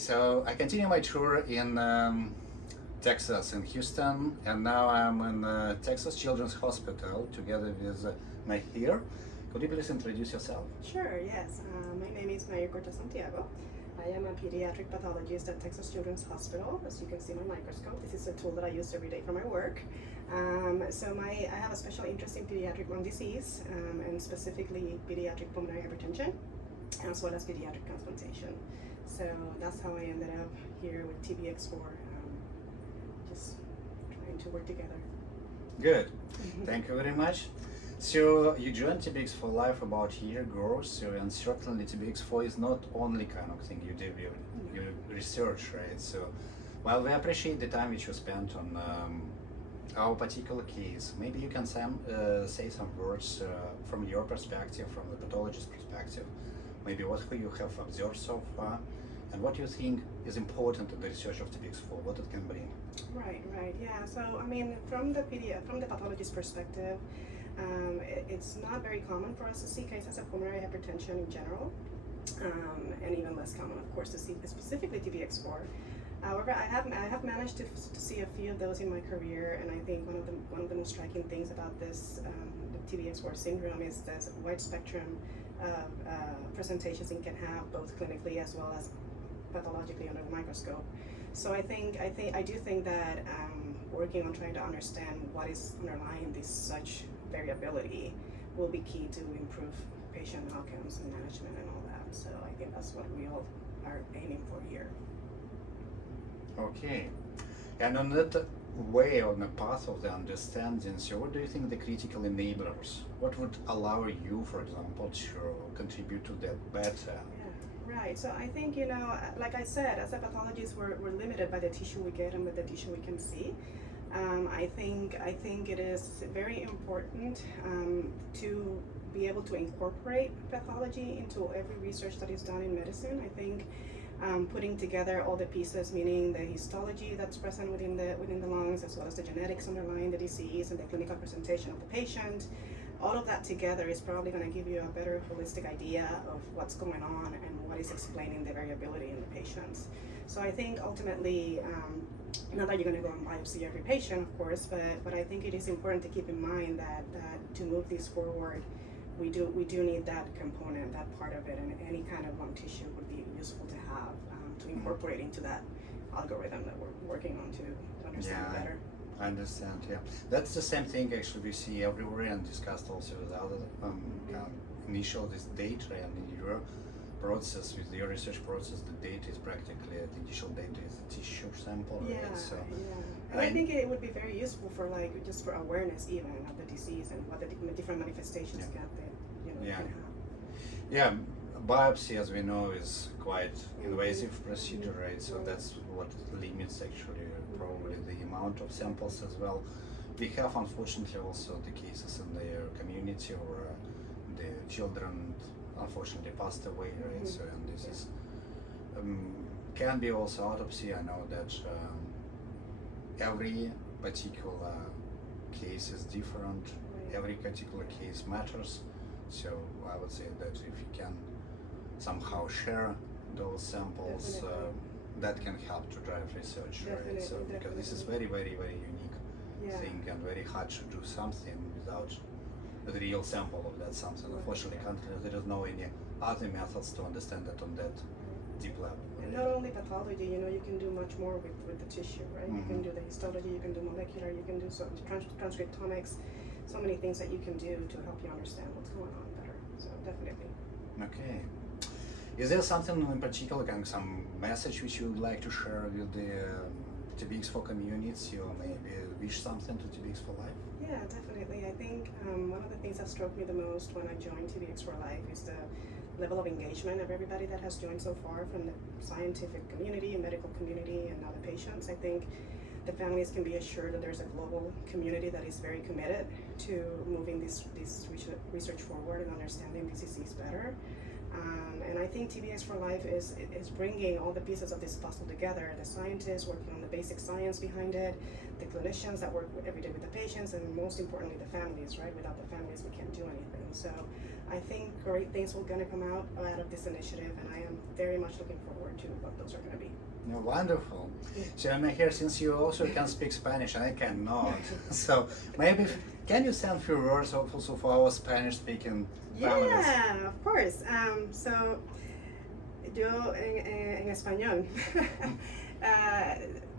so I continue my tour in Texas, in Houston, and now I'm in Texas Children's Hospital together with Nahir. Could you please introduce yourself? Sure, yes. My name is Nahir Cortes Santiago. I am a pediatric pathologist at Texas Children's Hospital. As you can see my microscope, this is a tool that I use every day for my work. I have a special interest in pediatric lung disease, and specifically pediatric pulmonary hypertension, as well as pediatric transplantation. So that's how I ended up here with TBX4, just trying to work together. Good. Thank you very much. So you joined TBX4Life about a year ago, and certainly TBX4 is not only kind of thing you do, you research, right? So, while we appreciate the time which you spent on our particular case, maybe you can say some words from your perspective, from the pathologist perspective, maybe what you have observed so far, and what you think is important in the research of TBX4, what it can bring. Right, yeah. So I mean, from the pathologist perspective, it's not very common for us to see cases of pulmonary hypertension in general, and even less common, of course, to see specifically TBX4. However, I have managed to see a few of those in my career, and I think one of the most striking things about this the TBX4 syndrome is the wide spectrum of presentations it can have, both clinically as well as pathologically under the microscope. So I do think that working on trying to understand what is underlying this such variability will be key to improve patient outcomes and management and all that. So I think that's what we all are aiming for here. Okay. And on that way, on the path of the understanding, so what do you think the critical enablers? What would allow you, for example, to contribute to that better? Yeah, right. So I think, like I said, as a pathologist, we're limited by the tissue we get and with the tissue we can see. I think it is very important to be able to incorporate pathology into every research that is done in medicine. I think putting together all the pieces, meaning the histology that's present within the lungs, as well as the genetics underlying the disease and the clinical presentation of the patient, all of that together is probably going to give you a better holistic idea of what's going on and what is explaining the variability in the patients. So I think ultimately, not that you're going to go and biopsy every patient, of course, but I think it is important to keep in mind that to move this forward, we do need that component, that part of it, and any kind of lung tissue would be useful to have to incorporate into that algorithm that we're working on to understand it better. I understand, yeah. That's the same thing actually we see everywhere and discussed also with other initial this data and in your process, with your research process, the data is practically, the initial data is a tissue sample, yeah, right? So, yeah. And I think it would be very useful for just for awareness even of the disease and what the different manifestations can have. Yeah, biopsy, as we know, is quite invasive procedure, right? So that's what limits actually probably the amount of samples as well. We have unfortunately also the cases in the community where the children unfortunately passed away, right? So and this is can be also autopsy. I know that every particular case is different. Every particular case matters. So I would say that if you can somehow share those samples, that can help to drive research, right? So because this is very, very, very unique thing and very hard to do something without the real sample of that something. Unfortunately, there is no any other methods to understand that on that deep level. And not only pathology, you can do much more with the tissue, right? You can do the histology, you can do molecular, you can do some transcriptomics, so many things that you can do to help you understand what's going on better. So definitely. Okay. Is there something in particular, some message which you would like to share with the TBX4 community, or maybe wish something to TBX4Life? Yeah, definitely. I think one of the things that struck me the most when I joined TBX4Life is the level of engagement of everybody that has joined so far, from the scientific community and medical community and now the patients. I think the families can be assured that there's a global community that is very committed to moving this research forward and understanding this disease better. And I think TBX4Life is bringing all the pieces of this puzzle together. The scientists working on the basic science behind it, the clinicians that work every day with the patients, and most importantly, the families, right? Without the families, we can't do anything. So I think great things are going to come out of this initiative, and I am very much looking forward to what those are going to be. No, wonderful. So Nahir, since you also can speak Spanish and I cannot, so maybe can you send a few words also for our Spanish-speaking families? Yeah, of course. So yo en español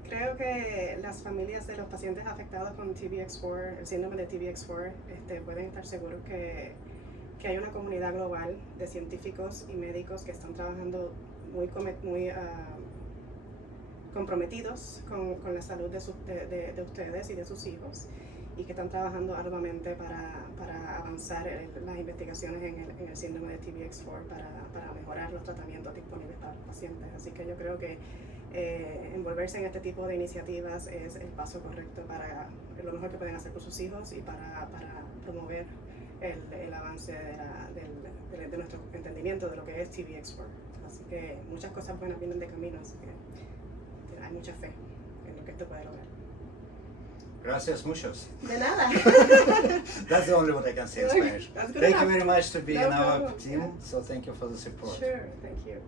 creo que las familias de los pacientes afectados con TBX4, el síndrome de TBX4, pueden estar seguros que hay una comunidad global de científicos y médicos que están trabajando muy comprometidos con la salud de ustedes y de sus hijos, y que están trabajando arduamente para avanzar las investigaciones en el síndrome de TBX4 para mejorar los tratamientos disponibles para los pacientes. Así que yo creo que envolverse en este tipo de iniciativas es el paso correcto para lo mejor que pueden hacer por sus hijos y para promover el avance de nuestro entendimiento de lo que es TBX4. Así que muchas cosas buenas vienen de camino, así que hay mucha fe en lo que esto puede lograr. Gracias muchos. De nada. That's the only what I can say in Spanish. That's good Thank you enough. very much to be No in our problem. team, so thank you for the support. Sure, thank you.